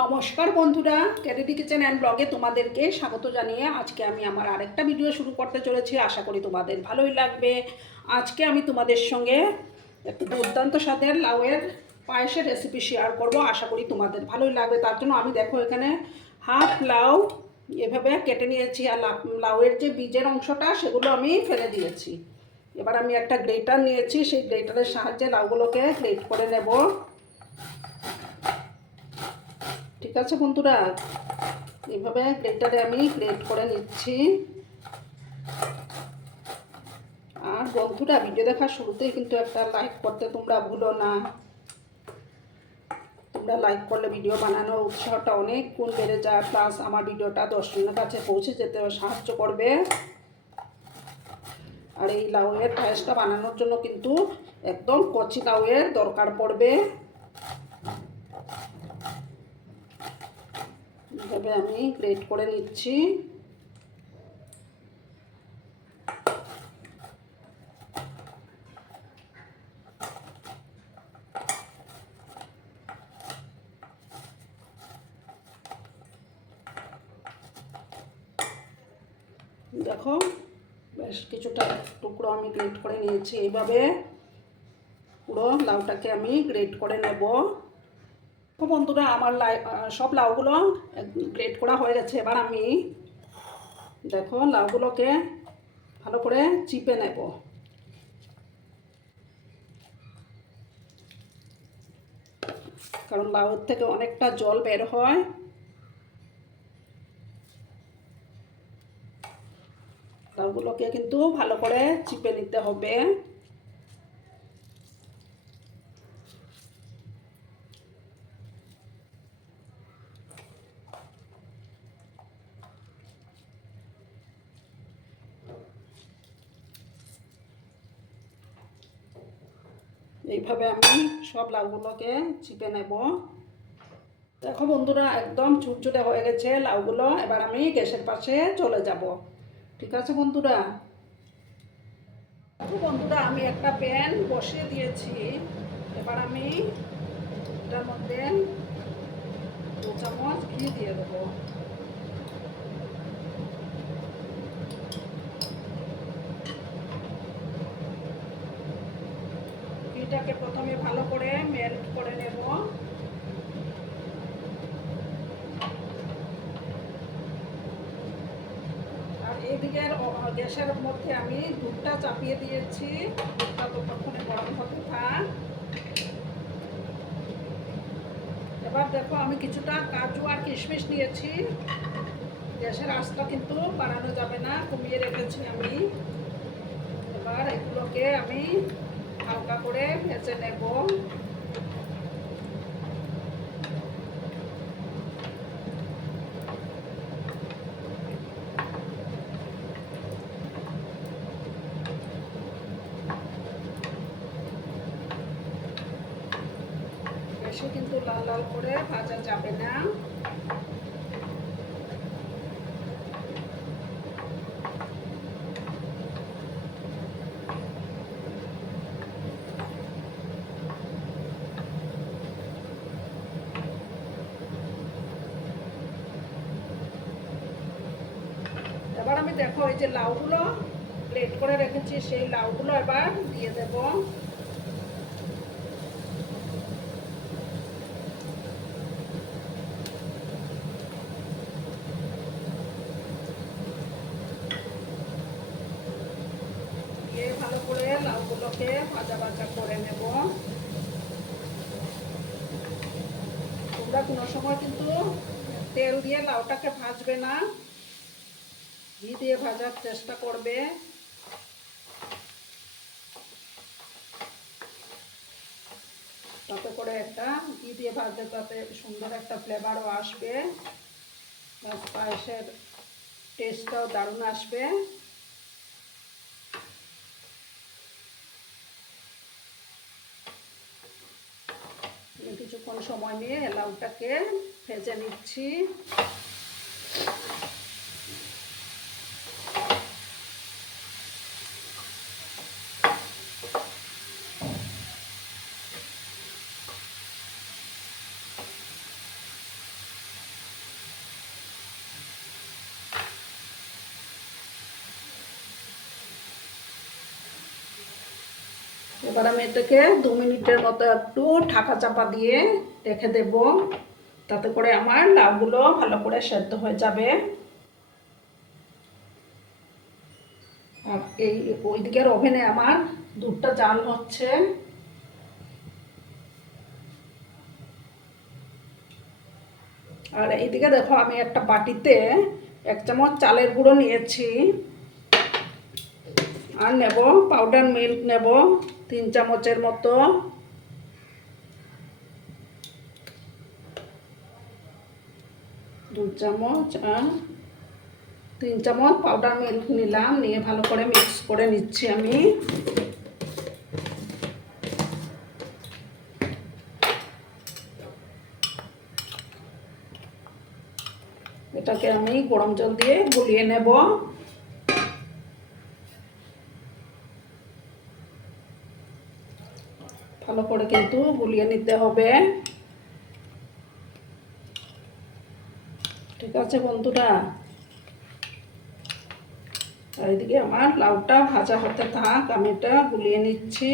নমস্কার বন্ধুরা ক্যারেডি kitchen and ব্লগে তোমাদেরকে স্বাগত জানিয়ে আজকে আমি আমার আরেকটা ভিডিও শুরু করতে চলেছি। আশা করি তোমাদের ভালোই লাগবে। আজকে আমি তোমাদের সঙ্গে একটু দুর্দান্ত স্বাদের লাউয়ের পায়েসের রেসিপি শেয়ার করব। আশা করি তোমাদের ভালোই লাগবে। তার জন্য আমি দেখো এখানে হাফ লাউ এভাবে কেটে নিয়েছি আর লাউয়ের যে বীজের অংশটা, সেগুলো আমি ফেলে দিয়েছি। এবার আমি একটা গ্রেটার নিয়েছি। সেই গ্রেটারের সাহায্যে লাউগুলোকে গ্রেট করে নেব। ঠিক আছে বন্ধুরা? এইভাবে গ্রেটারে আমি গ্রেট করে নিচ্ছি। আর বন্ধুরা, ভিডিও দেখার শুরুতেই কিন্তু একটা লাইক করতে তোমরা ভুলো না। তোমরা লাইক করলে ভিডিও বানানোর উৎসাহটা অনেক গুণ বেড়ে যায়। প্লাস আমার ভিডিওটা দশজনের কাছে পৌঁছে যেতে সাহায্য করবে। আর এই লাউয়ের পায়েসটা বানানোর জন্য কিন্তু একদম কচি লাউয়ের দরকার পড়বে। এভাবে আমি গ্রেট করে নিচ্ছি। দেখো, বেশ কিছুটা টুকরো আমি গ্রেট করে নিয়েছি। এইভাবে পুরো লাউটাকে আমি গ্রেট করে নেব। বন্ধুরা, আমার লাই সব লাউগুলো গ্রেট করা হয়ে গেছে। এবার আমি দেখো লাউগুলোকে ভালো করে চিপে নেব। কারণ লাউর থেকে অনেকটা জল বের হয়। লাউগুলোকে কিন্তু ভালো করে চিপে নিতে হবে। এইভাবে আমি সব লাউগুলোকে চিপে নেব। দেখো বন্ধুরা, একদম ছুটছুটে হয়ে গেছে লাউগুলো। এবার আমি গ্যাসের পাশে চলে যাব। ঠিক আছে বন্ধুরা? বন্ধুরা, আমি একটা প্যান বসিয়ে দিয়েছি। এবার আমি এটার মধ্যে দু চামচ ঘি দিয়ে দেবো। ঘিটাকে প্রথমে ভালো করে মেল্ট করে নেব। আর এদিকের গ্যাসের মধ্যে আমি দুধটা চাপিয়ে দিয়েছি। দুধটা ততক্ষণে গরম হতে থাক। এবার দেখো, আমি কিছুটা কাজু আর কিশমিশ নিয়েছি। গ্যাসের আঁচটা কিন্তু বাড়ানো যাবে না, কমিয়ে রেখেছি আমি। এবার এগুলোকে আমি হালকা করে ভেজে নেব। বেশি কিন্তু লাল লাল করে ভাজা যাবে না এবার আমি দেখো এই যে লাউগুলো প্লেট করে রেখেছি, সেই লাউগুলো এবার দিয়ে দেব। দিয়ে ভালো করে ভাজা ভাজা করে নেব। তোমরা কোনো সময় কিন্তু তেল দিয়ে লাউটাকে ভাজবে না। ঘি দিয়ে ভাজার চেষ্টা করবে। তাতে করে একটা ঘি দিয়ে ভাজলে তাতে সুন্দর একটা ফ্লেভারও আসবে। পায়েসের টেস্টটাও দারুণ আসবে। কিছুক্ষণ সময় নিয়ে লাউটাকে ভেজে নিচ্ছি। এবার আমি এটাকে দু মিনিটের মতো একটু ঢাকা চাপা দিয়ে রেখে দেব। তাতে করে আমার লাউগুলো ভালো করে সেদ্ধ হয়ে যাবে। আর এই ওই দিকের ওভেনে আমার দুধটা জাল হচ্ছে। আর এইদিকে দেখো আমি একটা বাটিতে এক চামচ চালের গুঁড়ো নিয়েছি। আর নেব পাউডার মিল্ক নেব, তিন চামচের মতো। দু চামচ আর তিন চামচ পাউডার মিল্ক নিলাম, নিয়ে ভালো করে মিক্স করে নিচ্ছি আমি। এটাকে আমি গরম জল দিয়ে গুলিয়ে নেব ভালো করে কিন্তু গুলিয়ে নিতে হবে। ঠিক আছে বন্ধুরা? এদিকে আমার লাউটা ভাজা হতে থাক, আমি এটা গুলিয়ে নিচ্ছি।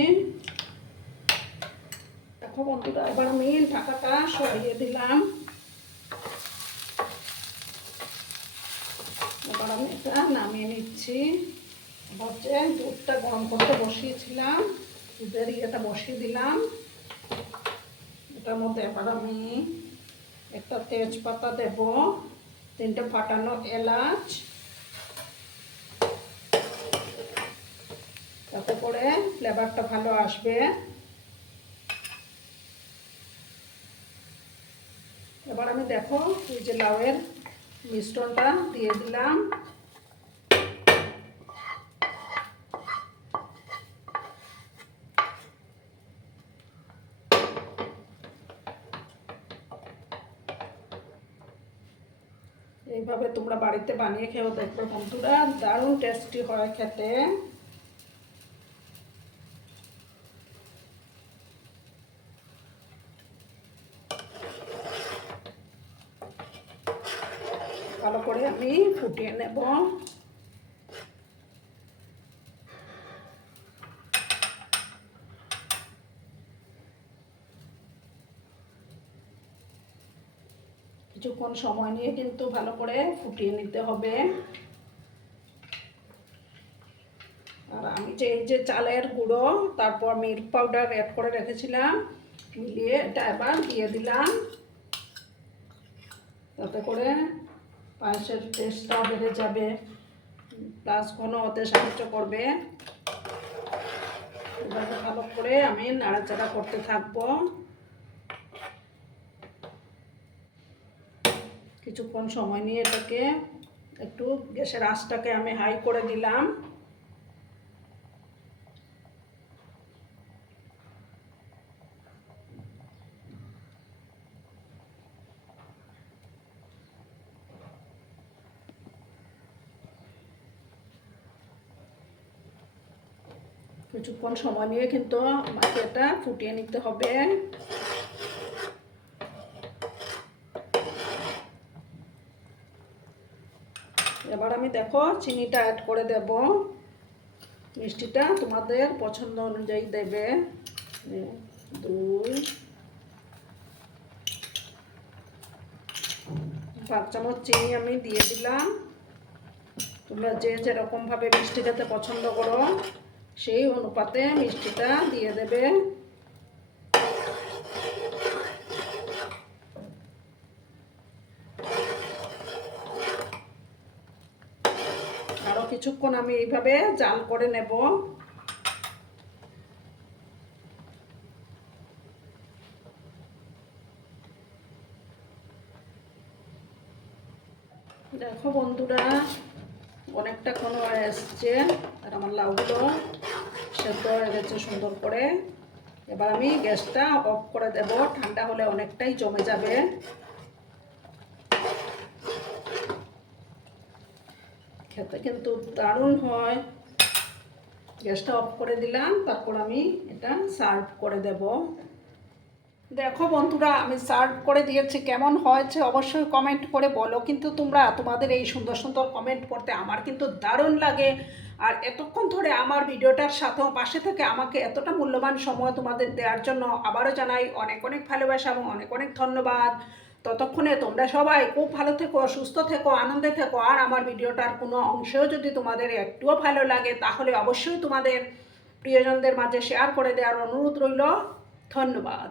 দেখো বন্ধুরা, এবার আমি ঢাকাটা সরিয়ে দিলাম। এবার আমি এটা নামিয়ে নিচ্ছি। হচ্ছে দুধটা গরম করতে বসিয়েছিলাম, দুধের ইয়েটা বসিয়ে দিলাম। এটার মধ্যে এবার আমি একটা তেজপাতা দেব, তিনটে ফাটানো এলাচ, তাতে করে ফ্লেভারটা ভালো আসবে। এবার আমি দেখো এই যে লাউয়ের মিশ্রণটা দিয়ে দিলাম। এইভাবে তোমরা বাড়িতে বানিয়ে খেয়েও দেখবে বন্ধুরা, দারুণ টেস্টি হয় খেতে। ভালো করে আমি ফুটিয়ে নেব। কিছুক্ষণ সময় নিয়ে কিন্তু ভালো করে ফুটিয়ে নিতে হবে। আর আমি যে এই যে চালের গুঁড়ো, তারপর মিল্ক পাউডার অ্যাড করে রেখেছিলাম, মিলিয়ে এটা এবার দিয়ে দিলাম। তাতে করে পায়েসের টেস্টটাও বেড়ে যাবে প্লাস ঘন হতে সাহায্য করবে। এভাবে ভালো করে আমি নাড়াচাড়া করতে থাকব। কিছুক্ষণ সময় নিয়ে এটাকে একটু গ্যাসের আঁচটাকে আমি হাই করে দিলাম। কিছুক্ষণ সময় নিয়ে কিন্তু আমাকে এটা ফুটিয়ে নিতে হবে এবার আমি দেখো চিনিটা অ্যাড করে দেব। মিষ্টিটা তোমাদের পছন্দ অনুযায়ী দেবে। দুই, পাঁচ চামচ চিনি আমি দিয়ে দিলাম। তোমরা যে যেরকমভাবে মিষ্টি খেতে পছন্দ করো, সেই অনুপাতে মিষ্টিটা দিয়ে দেবে। কিছুক্ষণ আমি এইভাবে জাল করে নেব। দেখো বন্ধুরা, অনেকটা কোনো এসছে, আর আমার লাউগুলো সেদ্ধ হয়ে গেছে সুন্দর করে। এবার আমি গ্যাসটা অফ করে দেব, ঠান্ডা হলে অনেকটাই জমে যাবে। খেতে। কিন্তু দারুণ হয়। গ্যাসটা অফ করে দিলাম, তারপর আমি এটা সার্ভ করে দেব। দেখো বন্ধুরা, আমি সার্ভ করে দিয়েছি, কেমন হয়েছে অবশ্যই কমেন্ট করে বলো। কিন্তু তোমরা তোমাদের এই সুন্দর সুন্দর কমেন্ট করতে আমার কিন্তু দারুণ লাগে। আর এতক্ষণ ধরে আমার ভিডিওটার সাথেও পাশে থেকে আমাকে এতটা মূল্যবান সময় তোমাদের দেওয়ার জন্য আবারও জানাই অনেক অনেক ভালোবাসা এবং অনেক অনেক ধন্যবাদ। ততক্ষণে তোমরা সবাই খুব ভালো থেকো, সুস্থ থেকো, আনন্দে থেকো। আর আমার ভিডিওটার কোনো অংশেও যদি তোমাদের একটুও ভালো লাগে, তাহলে অবশ্যই তোমাদের প্রিয়জনদের মাঝে শেয়ার করে দেওয়ার অনুরোধ রইল। ধন্যবাদ।